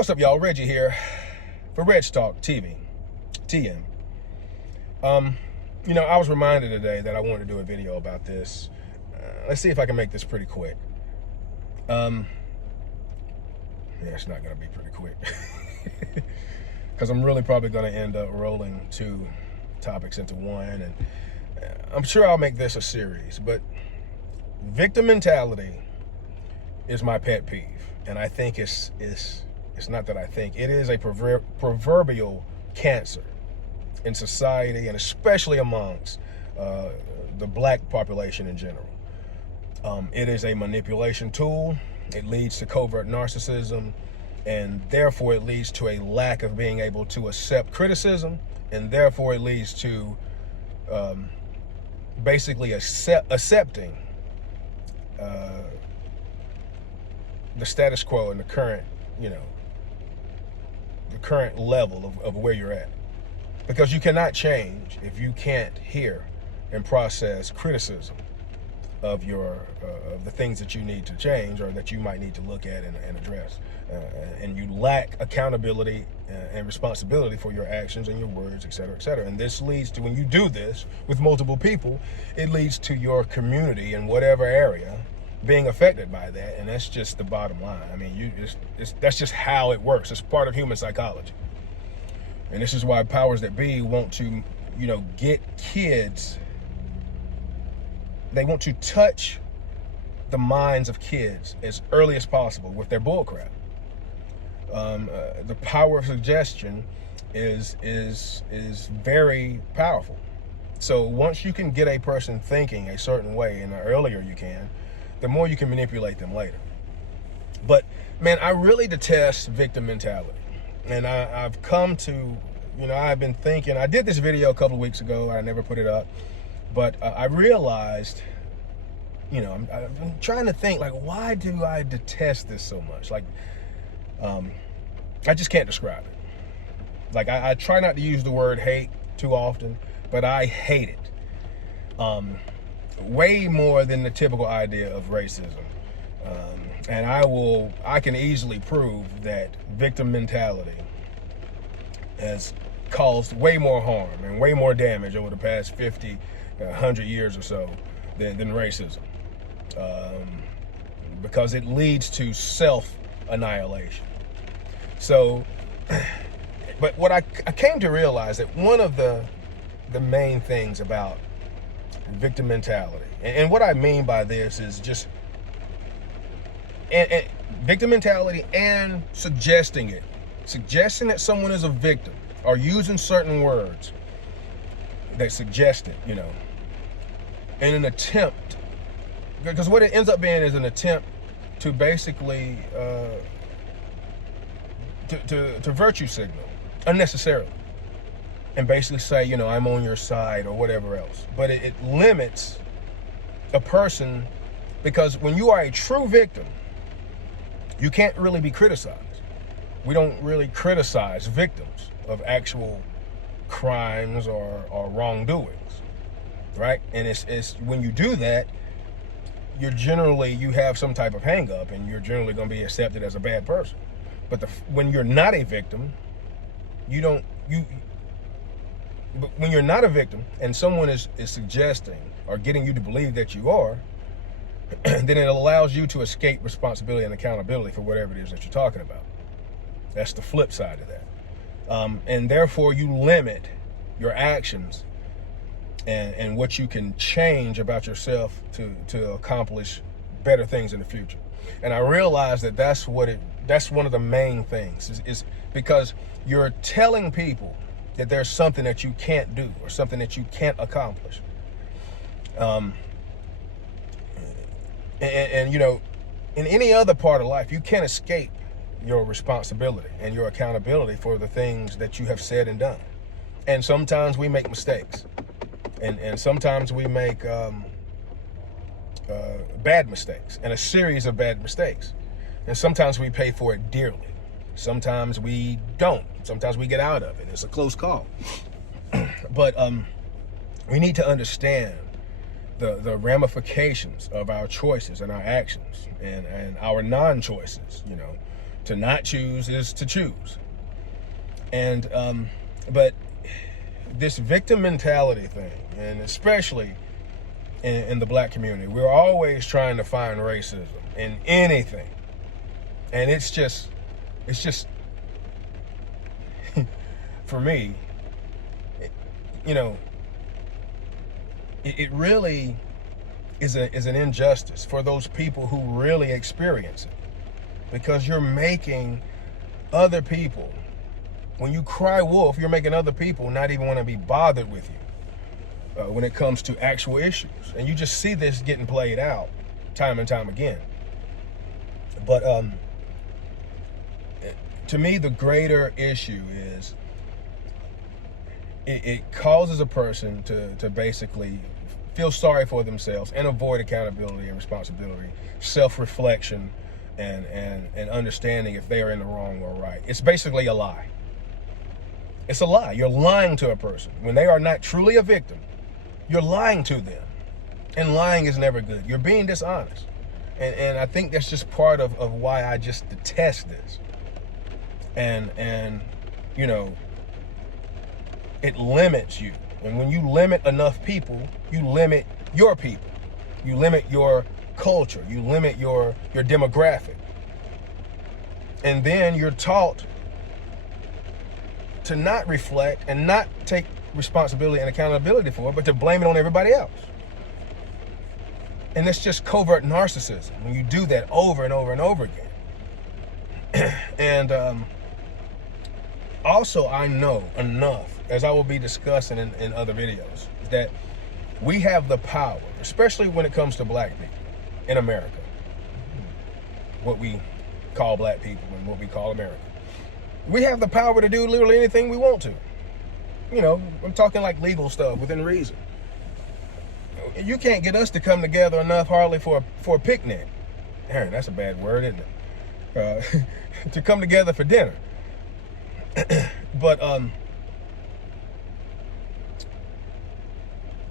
What's up, y'all? Reggie here for Reg Talk TV, TM. I was reminded today that I wanted to do a video about this. Let's see if I can make this pretty quick. Yeah, it's not going to be pretty quick. Because I'm really probably going to end up rolling two topics into one. And I'm sure I'll make this a series. But victim mentality is my pet peeve. And I think it's not that I think. It is a proverbial cancer in society, and especially amongst the black population in general. It is a manipulation tool. It leads to covert narcissism, and therefore it leads to a lack of being able to accept criticism, and therefore it leads to basically accepting the status quo and the current, the current level of where you're at. Because you cannot change if you can't hear and process criticism of of the things that you need to change or that you might need to look at and address. And you lack accountability and responsibility for your actions and your words, et cetera, et cetera. And this leads to, when you do this with multiple people, it leads to your community in whatever area being affected by that. And that's just the bottom line. I mean, that's just how it works. It's part of human psychology. And this is why powers that be want to, get kids. They want to touch the minds of kids as early as possible with their bullcrap. The power of suggestion is very powerful. So once you can get a person thinking a certain way, and the earlier you can, the more you can manipulate them later. But man, I really detest victim mentality. And I've come to, I've been thinking, I did this video a couple of weeks ago, I never put it up, but I realized, I'm trying to think, like, why do I detest this so much? Like, I just can't describe it. Like, I try not to use the word hate too often, but I hate it. Way more than the typical idea of racism. And I can easily prove that victim mentality has caused way more harm and way more damage over the past 50, 100 years or so than racism. Because it leads to self-annihilation. So, but what I came to realize that one of the main things about victim mentality, and what I mean by this is just and victim mentality and suggesting that someone is a victim, or using certain words that suggest it, in an attempt, because what it ends up being is an attempt to basically to virtue signal unnecessarily, and basically say, I'm on your side or whatever else. But it limits a person, because when you are a true victim, you can't really be criticized. We don't really criticize victims of actual crimes or wrongdoings, right? And it's when you do that, you have some type of hang up, and you're generally going to be accepted as a bad person. But when you're not a victim, but when you're not a victim and someone is suggesting or getting you to believe that you are, then it allows you to escape responsibility and accountability for whatever it is that you're talking about. That's the flip side of that. And therefore you limit your actions and what you can change about yourself to accomplish better things in the future. And I realize that that's one of the main things is because you're telling people that there's something that you can't do or something that you can't accomplish. In any other part of life, you can't escape your responsibility and your accountability for the things that you have said and done. And sometimes we make mistakes, and sometimes we make bad mistakes, and a series of bad mistakes. And sometimes we pay for it dearly. Sometimes we don't. Sometimes we get out of it. It's a close call. But we need to understand the ramifications of our choices and our actions and our non-choices, To not choose is to choose. And but this victim mentality thing, and especially in the black community, we're always trying to find racism in anything. And it's just for me, it really is an injustice for those people who really experience it, because you're making other people, when you cry wolf, you're making other people not even want to be bothered with you when it comes to actual issues. And you just see this getting played out time and time again. But to me, the greater issue is it causes a person to basically feel sorry for themselves and avoid accountability and responsibility, self-reflection, and understanding if they are in the wrong or right. It's basically a lie. It's a lie. You're lying to a person. When they are not truly a victim, you're lying to them. And lying is never good. You're being dishonest. And I think that's just part of why I just detest this. And it limits you. And when you limit enough people, you limit your people. You limit your culture. You limit your demographic. And then you're taught to not reflect and not take responsibility and accountability for it, but to blame it on everybody else. And it's just covert narcissism when you do that over and over and over again. And also, I know enough, as I will be discussing in other videos, that we have the power, especially when it comes to black people in America, what we call black people and what we call America. We have the power to do literally anything we want to. I'm talking like legal stuff within reason. You can't get us to come together enough hardly for a picnic. That's a bad word, isn't it? To come together for dinner. But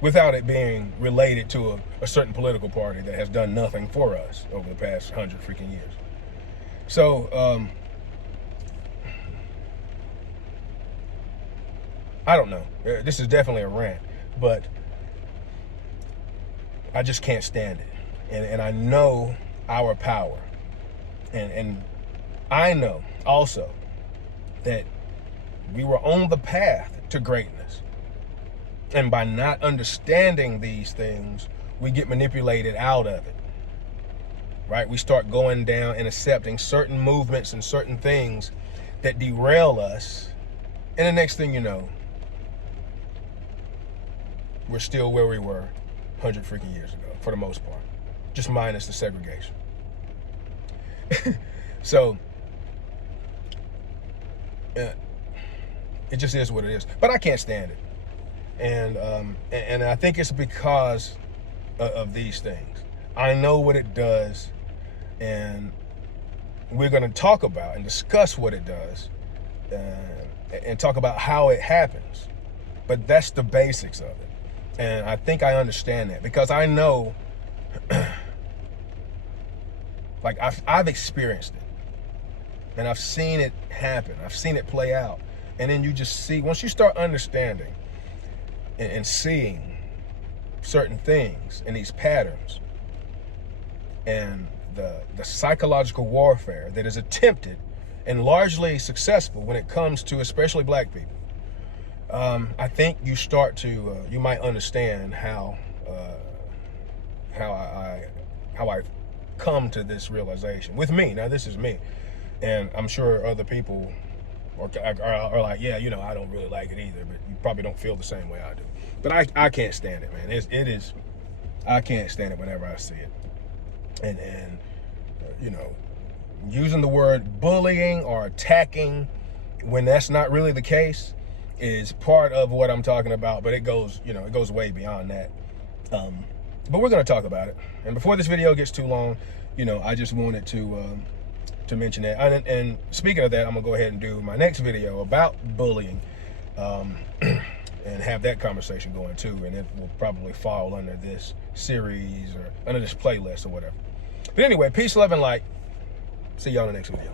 without it being related to a certain political party that has done nothing for us over the past 100 freaking years. So I don't know. This is definitely a rant, but I just can't stand it. And I know our power. And I know also that we were on the path to greatness. And by not understanding these things, we get manipulated out of it. Right? We start going down and accepting certain movements and certain things that derail us. And the next thing you know, we're still where we were 100 freaking years ago, for the most part. Just minus the segregation. So, it just is what it is. But I can't stand it. And I think it's because of these things. I know what it does, and we're going to talk about and discuss what it does, and talk about how it happens. But that's the basics of it. And I think I understand that, because I know, like I've experienced it, and I've seen it happen. I've seen it play out. And then you just see, once you start understanding and seeing certain things in these patterns, and the psychological warfare that is attempted and largely successful when it comes to especially black people, I think you start to you might understand how I've come to this realization with me. Now, this is me, and I'm sure other people are like, yeah, I don't really like it either, but you probably don't feel the same way I do. But I can't stand it, man. It is I can't stand it whenever I see it. And using the word bullying or attacking when that's not really the case is part of what I'm talking about, but it goes way beyond that. But we're going to talk about it. And before this video gets too long, I just wanted to mention that. And speaking of that, I'm gonna go ahead and do my next video about bullying, and have that conversation going too. And it will probably fall under this series or under this playlist or whatever. But anyway, peace, love, and light. See y'all in the next video.